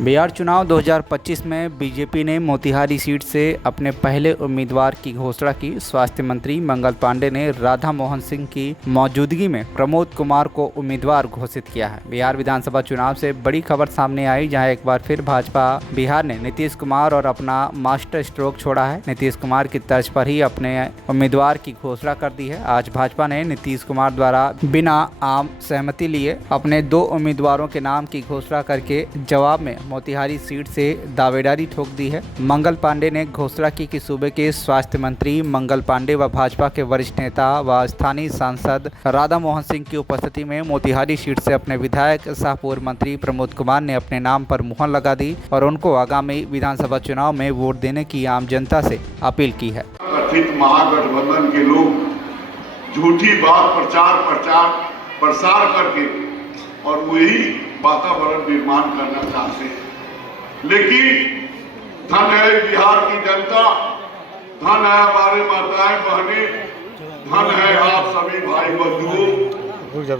बिहार चुनाव 2025 में बीजेपी ने मोतिहारी सीट से अपने पहले उम्मीदवार की घोषणा की। स्वास्थ्य मंत्री मंगल पांडे ने राधा मोहन सिंह की मौजूदगी में प्रमोद कुमार को उम्मीदवार घोषित किया है। बिहार विधानसभा चुनाव से बड़ी खबर सामने आई, जहां एक बार फिर भाजपा बिहार ने नीतीश कुमार और अपना मास्टर स्ट्रोक छोड़ा है। नीतीश कुमार की तर्ज पर ही अपने उम्मीदवार की घोषणा कर दी है। आज भाजपा ने नीतीश कुमार द्वारा बिना आम सहमति लिए अपने 2 उम्मीदवारों के नाम की घोषणा करके जवाब में मोतिहारी सीट से दावेदारी ठोक दी है। मंगल पांडे ने घोषणा की कि सूबे के स्वास्थ्य मंत्री मंगल पांडे व भाजपा के वरिष्ठ नेता व स्थानीय सांसद राधा मोहन सिंह की उपस्थिति में मोतिहारी सीट से अपने विधायक सह पूर्व मंत्री प्रमोद कुमार ने अपने नाम पर मुहर लगा दी और उनको आगामी विधानसभा चुनाव में वोट देने की आम जनता से अपील की है। कथित महागठबंधन के लोग झूठी बात प्रसार करके और वही वातावरण निर्माण करना चाहते हैं, लेकिन धन है बिहार की जनता, धन है हमारे माताएं बहनें, धन है आप सभी भाई बंधुओं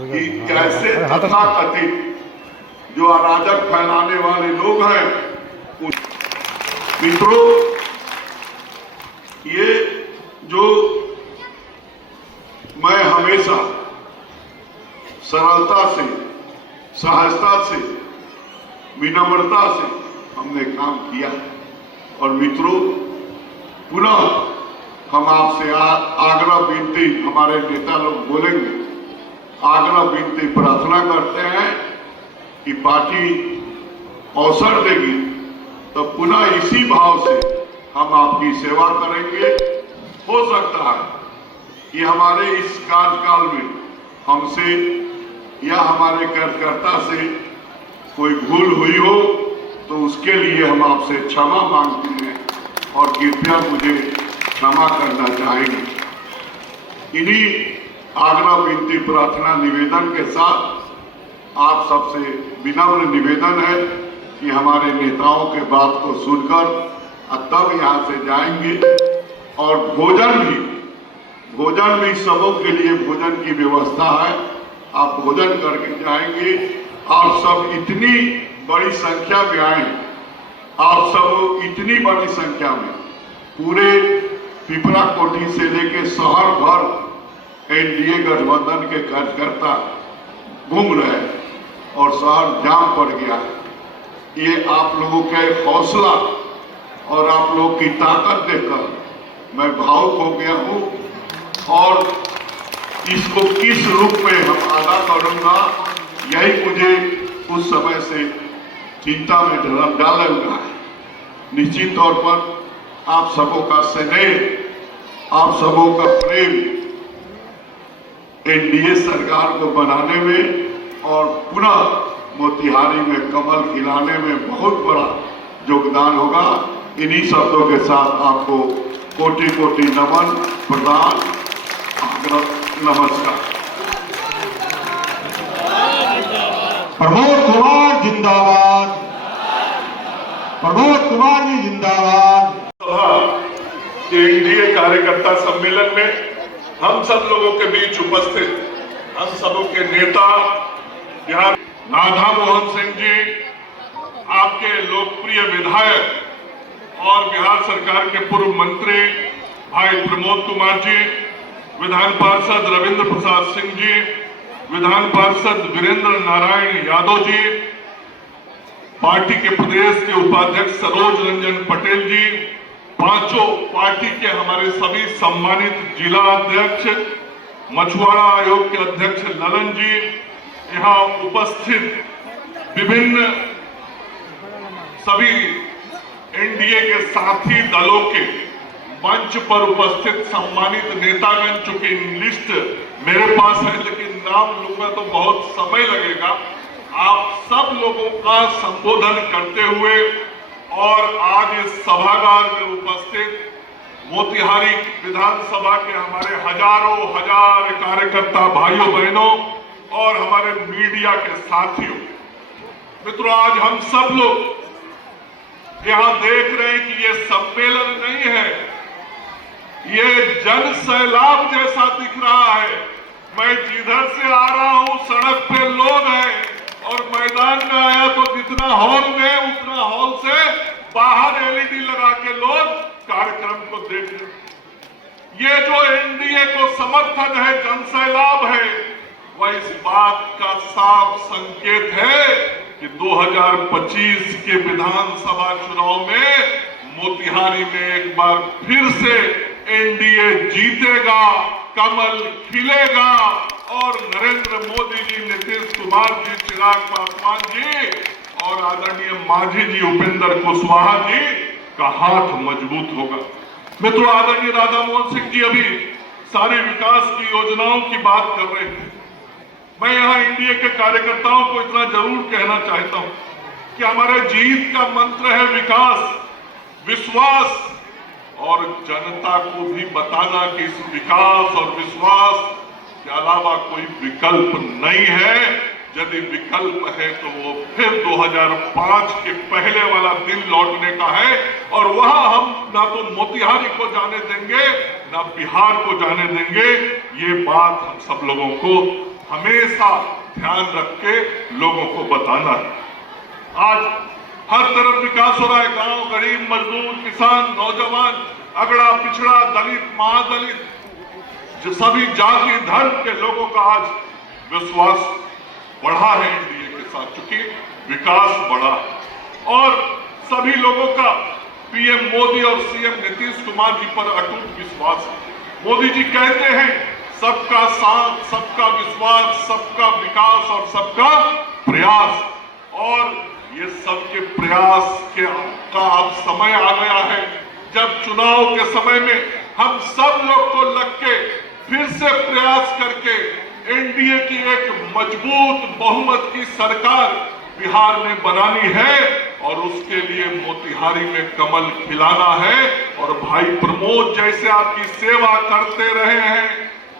की कैसे तथाकथित जो अराजक फैलाने वाले लोग हैं। मित्रों, ये जो मैं हमेशा सरलता से, सहजता से, विनम्रता से हमने काम किया और मित्रों, पुनः हम आपसे आग्रह विनती, हमारे नेता लोग बोलेंगे, आग्रह विनती प्रार्थना करते हैं कि पार्टी अवसर देगी तो पुनः इसी भाव से हम आपकी सेवा करेंगे। हो सकता है कि हमारे इस कार्यकाल में हमसे या हमारे कार्यकर्ता से कोई भूल हुई हो तो उसके लिए हम आपसे क्षमा मांगते हैं और कृपया मुझे क्षमा करना चाहेंगे। इन्हीं आग्रह विनती प्रार्थना निवेदन के साथ आप सबसे विनम्र निवेदन है कि हमारे नेताओं के बात को सुनकर तब यहाँ से जाएंगे और भोजन भी सबों के लिए भोजन की व्यवस्था है, आप भोजन करके जाएंगे। आप सब इतनी बड़ी संख्या में आए, आप सब इतनी बड़ी संख्या में पूरे पिपरा कोठी से लेके शहर भर एनडीए गठबंधन के कार्यकर्ता घूम रहे और शहर जाम पड़ गया है। ये आप लोगों का हौसला और आप लोगों की ताकत देखकर मैं भावुक हो गया हूँ और इसको किस रूप में हम अदा करूंगा, यही मुझे उस समय से चिंता में डाला हुआ है। निश्चित तौर पर आप सबों का स्नेह, आप सबों का प्रेम एनडीए सरकार को बनाने में और पुनः मोतिहारी में कमल खिलाने में बहुत बड़ा योगदान होगा। इन्हीं शब्दों के साथ आपको कोटि कोटि नमन प्रदान, नमस्कार। प्रमोद कुमार जिंदाबाद, प्रमोद कुमार जी जिंदाबाद। एनडीए कार्यकर्ता सम्मेलन में हम सब लोगों के बीच उपस्थित हम सबों के नेता बिहार राधा मोहन सिंह जी, आपके लोकप्रिय विधायक और बिहार सरकार के पूर्व मंत्री भाई प्रमोद कुमार जी, विधान पार्षद रविंद्र प्रसाद सिंह जी, विधान पार्षद वीरेंद्र नारायण यादव जी, पार्टी के प्रदेश के उपाध्यक्ष सरोज रंजन पटेल जी, पांचों पार्टी के हमारे सभी सम्मानित जिला अध्यक्ष, मछुआरा आयोग के अध्यक्ष ललन जी, यहाँ उपस्थित विभिन्न सभी एनडीए के साथी दलों के मंच पर उपस्थित सम्मानित नेतागण, चूंकि लिस्ट मेरे पास है लेकिन नाम लूंगा तो बहुत समय लगेगा, आप सब लोगों का संबोधन करते हुए और आज इस सभागार में उपस्थित मोतिहारी विधानसभा के हमारे हजारों हजार कार्यकर्ता भाइयों बहनों और हमारे मीडिया के साथियों, मित्रों, आज हम सब लोग यहाँ देख रहे हैं कि ये सम्मेलन नहीं है, ये जन सैलाब जैसा दिख रहा है। मैं जिधर से आ रहा हूँ सड़क पे लोग हैं और मैदान में आया तो जितना हॉल में उतना बाहर एलईडी लगा के लोग कार्यक्रम को देख रहे हैं। ये जो एनडीए को समर्थन है, जनसैलाब है, वह इस बात का साफ संकेत है कि 2025 के विधानसभा चुनाव में मोतिहारी में एक बार फिर से एनडीए जीतेगा, कमल खिलेगा और नरेंद्र मोदी जी, नीतीश कुमार जी, चिराग पासवान जी और आदरणीय मांझी जी, उपेंद्र कुशवाहा जी का हाथ मजबूत होगा। मित्रों, आदरणीय राधा मोहन सिंह जी अभी सारे विकास की योजनाओं की बात कर रहे हैं। मैं यहां एनडीए के कार्यकर्ताओं को इतना जरूर कहना चाहता हूं कि हमारे जीत का मंत्र है विकास, विश्वास और जनता को भी बताना कि इस विकास और विश्वास के अलावा कोई विकल्प नहीं है। यदि विकल्प है तो वो फिर 2005 के पहले वाला दिन लौटने का है और वहां हम ना तो मोतिहारी को जाने देंगे ना बिहार को जाने देंगे। ये बात हम सब लोगों को हमेशा ध्यान रख के लोगों को बताना है। आज हर तरफ विकास हो रहा है। गांव, गरीब, मजदूर, किसान, नौजवान, अगड़ा, पिछड़ा, दलित, महादलित, जो सभी जाति धर्म के लोगों का आज विश्वास बढ़ा है एनडीए के साथ, चूंकि विकास बढ़ा है और सभी लोगों का पीएम मोदी और सीएम नीतीश कुमार जी पर अटूट विश्वास है। मोदी जी कहते हैं सबका साथ, सबका विश्वास, सबका विकास और सबका प्रयास, और ये सबके प्रयास का अब समय आ गया है जब चुनाव के समय में हम सब लोग को लग के फिर से प्रयास करके एनडीए की एक मजबूत बहुमत की सरकार बिहार में बनानी है और उसके लिए मोतिहारी में कमल खिलाना है। और भाई प्रमोद जैसे आपकी सेवा करते रहे हैं,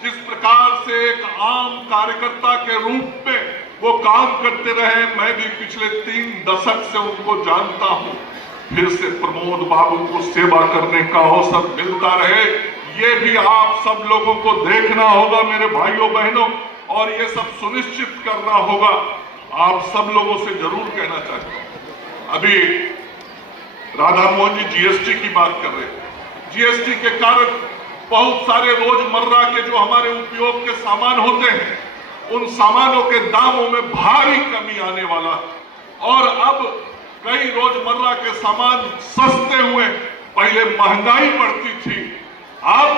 जिस प्रकार से एक आम कार्यकर्ता के रूप में वो काम करते रहे, मैं भी पिछले 3 दशक से उनको जानता हूं। फिर से प्रमोद बाबू को सेवा करने का अवसर मिलता रहे, ये भी आप सब लोगों को देखना होगा मेरे भाइयों बहनों, और ये सब सुनिश्चित करना होगा। आप सब लोगों से जरूर कहना चाहता हूं, अभी राधा मोहन जी जीएसटी की बात कर रहे हैं। जीएसटी के कारण बहुत सारे रोजमर्रा के जो हमारे उपयोग के सामान होते हैं, उन सामानों के दामों में भारी कमी आने वाला है और अब कई रोजमर्रा के सामान सस्ते हुए। पहले महंगाई बढ़ती थी, अब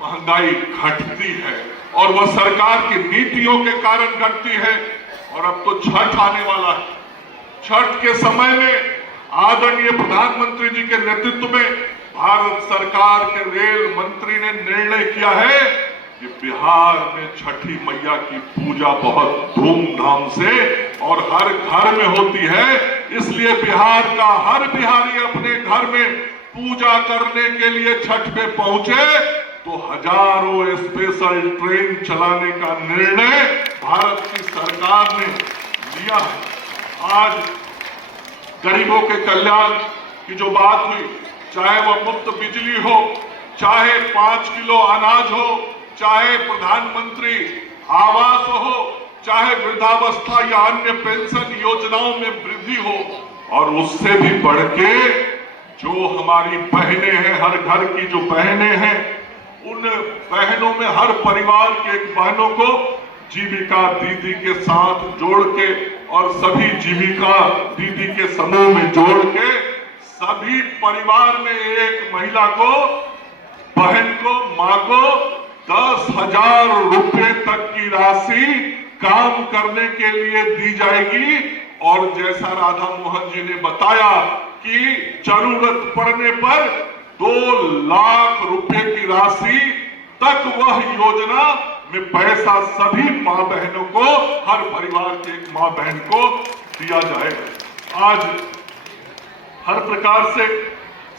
महंगाई घटती है और वह सरकार की नीतियों के कारण घटती है। और अब तो छठ आने वाला है। छठ के समय में आदरणीय प्रधानमंत्री जी के नेतृत्व में भारत सरकार के रेल मंत्री ने निर्णय किया है कि बिहार में छठी मैया की पूजा बहुत धूमधाम से और हर घर में होती है। इसलिए बिहार का हर बिहारी अपने घर में पूजा करने के लिए छठ पे पहुंचे तो हजारों स्पेशल ट्रेन चलाने का निर्णय भारत की सरकार ने लिया है। आज गरीबों के कल्याण की जो बात हुई, चाहे वह मुफ्त बिजली हो, चाहे 5 किलो अनाज हो, चाहे प्रधानमंत्री आवास हो, चाहे वृद्धावस्था या अन्य पेंशन योजनाओं में वृद्धि हो, और उससे भी बढ़ के जो हमारी बहनें हैं, हर घर की जो बहनें हैं, उन बहनों में हर परिवार के एक बहनों को जीविका दीदी के साथ जोड़ के और सभी जीविका दीदी के समूह में जोड़ के सभी परिवार में एक महिला को, बहन को, मां को 10,000 रुपए तक की राशि काम करने के लिए दी जाएगी। और जैसा राधा मोहन जी ने बताया कि जरूरत पड़ने पर 2 लाख रुपए की राशि तक वह योजना में पैसा सभी मां बहनों को, हर परिवार के एक मां बहन को दिया जाएगा। आज हर प्रकार से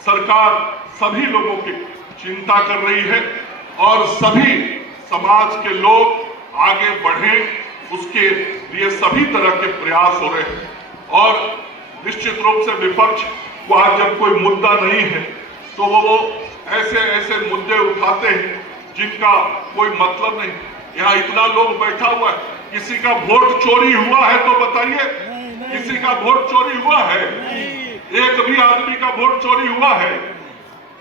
सरकार सभी लोगों की चिंता कर रही है और सभी समाज के लोग आगे बढ़े, उसके लिए सभी तरह के प्रयास हो रहे हैं। और निश्चित रूप से विपक्ष को आज जब कोई मुद्दा नहीं है तो वो ऐसे ऐसे मुद्दे उठाते हैं जिनका कोई मतलब नहीं। यहाँ इतना लोग बैठा हुआ है, किसी का वोट चोरी हुआ है तो बताइए, किसी का वोट चोरी हुआ है? एक भी आदमी का वोट चोरी हुआ है?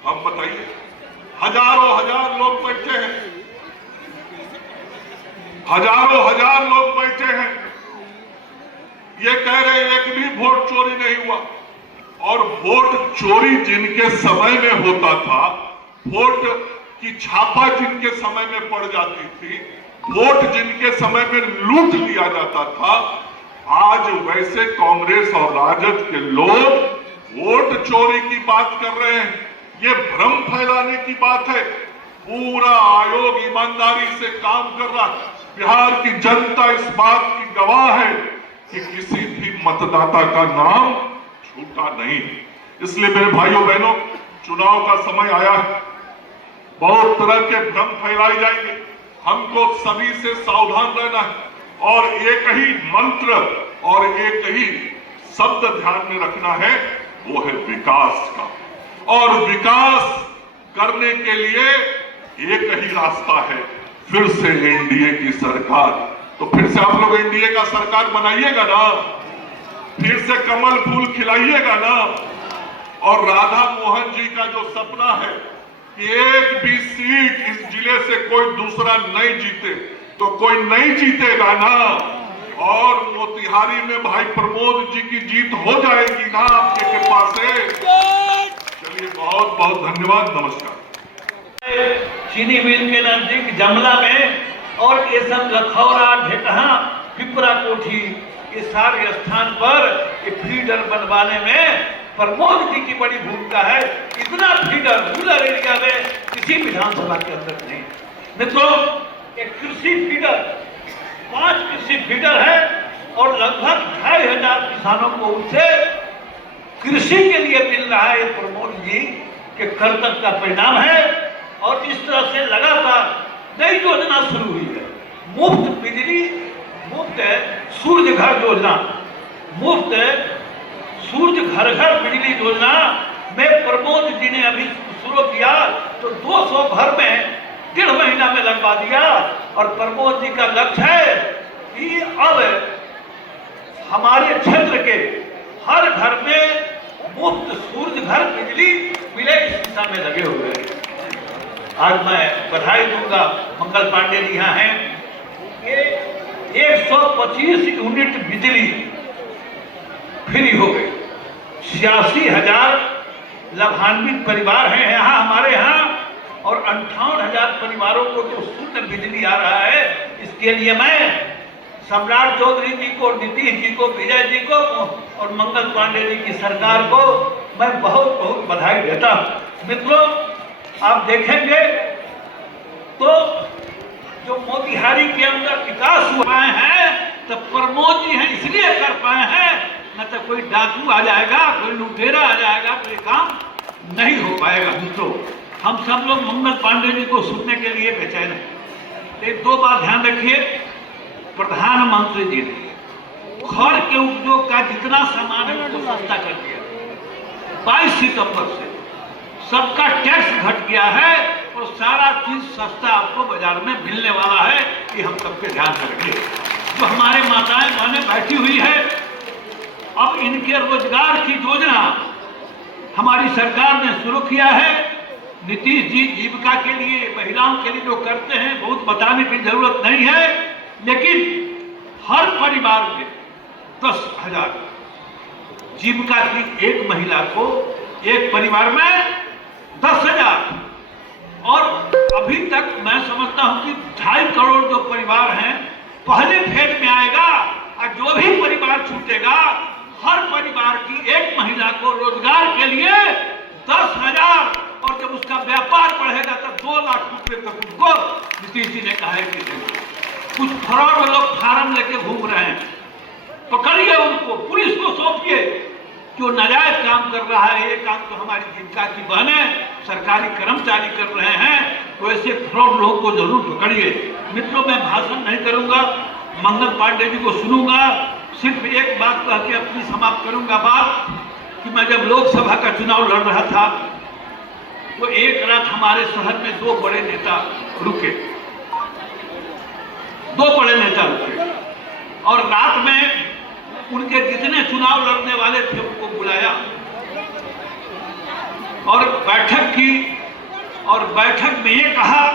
हम बताइए। हजारों हजार लोग बैठे हैं, हजारों हजार लोग बैठे हैं, ये कह रहे एक भी वोट चोरी नहीं हुआ। और वोट चोरी जिनके समय में होता था, वोट की छापा जिनके समय में पड़ जाती थी, वोट जिनके समय में लूट लिया जाता था, आज वैसे कांग्रेस और राजद के लोग वोट चोरी की बात कर रहे हैं। ये भ्रम फैलाने की बात है। पूरा आयोग ईमानदारी से काम कर रहा है। बिहार की जनता इस बात की गवाह है कि किसी भी मतदाता का नाम छूटा नहीं। इसलिए मेरे भाइयों बहनों, चुनाव का समय आया है, बहुत तरह के भ्रम फैलाए जाएंगे, हमको सभी से सावधान रहना है और एक ही मंत्र और एक ही शब्द ध्यान में रखना है, वो है विकास का। और विकास करने के लिए एक ही रास्ता है, फिर से एनडीए की सरकार। तो फिर से आप लोग एनडीए का सरकार बनाइएगा ना, फिर से कमल फूल खिलाइएगा ना। और राधा मोहन जी का जो सपना है कि एक भी सीट इस जिले से कोई दूसरा नहीं जीते, तो कोई नहीं जीतेगा ना। और मोतिहारी में भाई प्रमोद जी की जीत हो जाएगी ना आपके कृपा से। चलिए, बहुत बहुत धन्यवाद, नमस्कार। चीनी मिल के नजदीक जमला में और ये सब लखौरा, ढेकहा, पिपरा कोठी, ये सारे स्थान पर ये फीडर बनवाने में प्रमोद जी की बड़ी भूमिका है। इतना फीडर रूरल एरिया में किसी विधानसभा के अंदर नहीं। मित्रों, एक कृषि फीडर, 5 कृषि फीडर है और लगभग 2500 किसानों को उनसे कृषि के लिए मिल रहा है। प्रमोद जी के कर्तव्य का परिणाम है। और इस तरह से लगातार नई योजना शुरू हुई है। मुफ्त बिजली, मुफ्त सूर्य घर योजना, मुफ्त सूर्य घर घर बिजली योजना में प्रमोद जी ने अभी शुरू किया तो 200 घर में 1.5 महीना में लगवा दिया। और प्रमोद जी का लक्ष्य है कि अब हमारे क्षेत्र के हर घर में मुफ्त सूर्य घर बिजली मिले, इस दिशा में लगे हुए हैं। आज मैं बधाई दूंगा, मंगल पांडे जी यहाँ हैं, ये 125 यूनिट बिजली फ्री हो गई। 86,000 लाभान्वित परिवार हैं यहाँ हमारे यहाँ और 58,000 परिवारों को जो शुद्ध बिजली आ रहा है। इसके लिए मैं सम्राट चौधरी जी को, नीतीश जी को, विजय जी को और मंगल पांडे जी की सरकार को मैं बहुत बहुत बधाई देता हूँ। मित्रों, आप देखेंगे तो जो मोतिहारी के अंदर विकास हुआ है तो प्रमोद जी हैं, इसलिए कर पाए हैं। न तो कोई डाकू आ जाएगा, कोई लुटेरा आ जाएगा तो ये काम नहीं हो पाएगा। मित्रों, हम सब लोग मंगल पांडे जी को सुनने के लिए बेचैन हैं। एक 2 बात ध्यान रखिए। प्रधानमंत्री जी ने घर के उपयोग का जितना सामान है उसको सस्ता कर दिया। 22 सितंबर से सबका टैक्स घट गया है और सारा चीज सस्ता आपको बाजार में मिलने वाला है। कि हम सबके ध्यान रखेंगे। जो हमारे माताएं बहनें बैठी हुई है, अब इनके रोजगार की योजना हमारी सरकार ने शुरू किया है। नीतीश जी जीविका के लिए, महिलाओं के लिए जो करते हैं, बहुत बताने की जरूरत नहीं है। लेकिन हर परिवार में 10,000 जीविका की एक महिला को, एक परिवार में 10,000। और अभी तक मैं समझता हूं कि 2.5 करोड़ जो परिवार हैं पहले फेज में आएगा। और जो भी परिवार छूटेगा, हर परिवार की एक महिला को रोजगार के लिए 10,000। और जब उसका व्यापार बढ़ेगा तो 2 लाख रुपए तक उनको नीतीश जी ने कहा है कि कुछ फ्रॉड लोग फार्म लेके घूम रहे हैं, पकड़िए उनको, पुलिस को सौंपिए। जो नाजायज काम कर रहा है, ये काम तो हमारी जीविका की बहनें, सरकारी कर्मचारी कर रहे हैं, तो ऐसे फ्रॉड लोगों को जरूर पकड़िए। मित्रों, मैं भाषण नहीं करूंगा, मंगल पांडे जी को सुनूंगा। सिर्फ एक बात कह के अपनी समाप्त करूंगा बात कि मैं जब लोकसभा का चुनाव लड़ रहा था तो एक रात हमारे शहर में 2 बड़े नेता रुके, 2 बड़े नेता रुके और रात में उनके जितने चुनाव लड़ने वाले थे उनको बुलाया और बैठक की और बैठक में ये कहा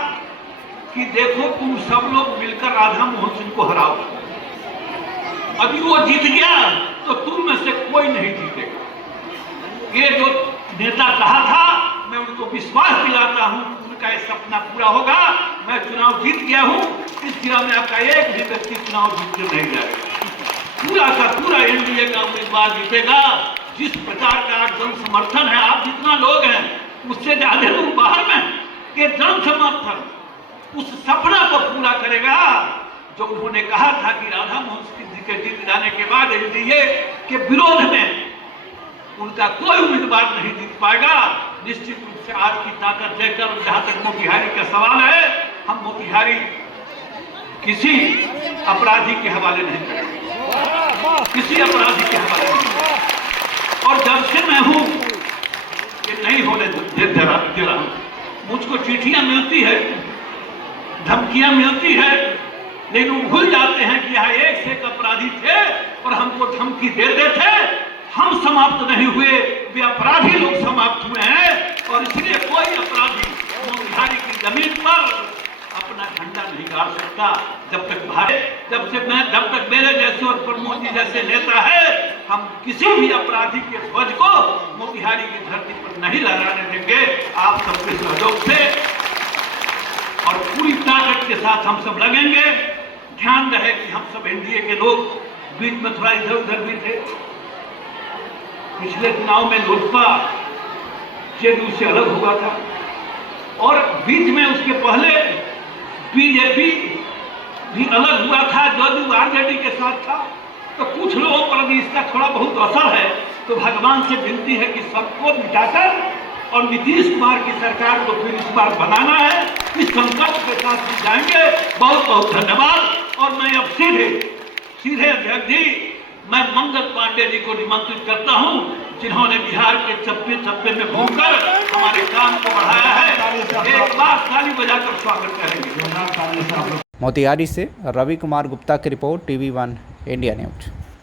कि देखो तुम सब लोग मिलकर राधा मोहन सिंह को हराओ, अभी वो जीत गया तो तुम में से कोई नहीं जीतेगा। ये जो नेता कहा था, मैं उनको विश्वास दिलाता हूं उनका ये सपना पूरा होगा। मैं चुनाव जीत गया हूं, इस चुनाव में आपका एक भी व्यक्ति चुनाव जीत के नहीं जाएगा। पूरा का पूरा एनडीए का उम्मीदवार जीतेगा। जिस प्रकार का जन समर्थन है, आप जितना लोग हैं उससे ज्यादा लोग बाहर में, ये जन समर्थन उस सपना को पूरा करेगा जो उन्होंने कहा था कि राधा मोहन सिंह जी के जीत जाने के बाद एनडीए के विरोध में उनका कोई उम्मीदवार नहीं जीत पाएगा। निश्चित रूप से आज की ताकत देकर, जहां तक मोतिहारी का सवाल है, हम मोतिहारी किसी अपराधी के हवाले नहीं करेंगे, किसी अपराधी के हवाले नहीं। और जब से मैं हूं ये नहीं होने दे रहा हूं। मुझको चिट्ठियां मिलती है, धमकियां मिलती है, लेकिन वो भूल जाते हैं कि यहाँ एक से एक अपराधी थे और हमको धमकी देते थे। हम समाप्त नहीं हुए, वे अपराधी लोग समाप्त हुए हैं। और इसलिए कोई अपराधी मोतिहारी की जमीन पर अपना झंडा नहीं गाड़ सकता जब तक भारत, जब तक मेरे जैसे और प्रमोद जी जैसे नेता है, हम किसी भी अपराधी के ध्वज को मोतिहारी की धरती पर नहीं लहराने देंगे। आप सबके सहयोग से और पूरी ताकत के साथ हम सब लगेंगे। ध्यान रहे कि हम सब एनडीए के लोग बीच में थोड़ा इधर उधर भी थे। पिछले चुनाव में लोजपा जेडीयू से अलग हुआ था और बीच में उसके पहले बीजेपी भी अलग हुआ था, जदयू आरजेडी के साथ था। तो कुछ लोगों पर भी इसका थोड़ा बहुत असर है। तो भगवान से विनती है कि सबको मिटाकर और नीतीश कुमार की सरकार को फिर इस बार बनाना है। इस संकल्प के साथ भी जाएंगे। बहुत बहुत धन्यवाद। और मैं अब सीधे अध्यक्ष जी, मैं मंगल पांडे जी को निमंत्रित करता हूं, जिन्होंने बिहार के चप्पे चप्पे में घूमकर हमारे काम को बढ़ाया है। एक बार ताली बजाकर स्वागत करेंगे। मोतिहारी से रवि कुमार गुप्ता की रिपोर्ट, TV1 इंडिया न्यूज।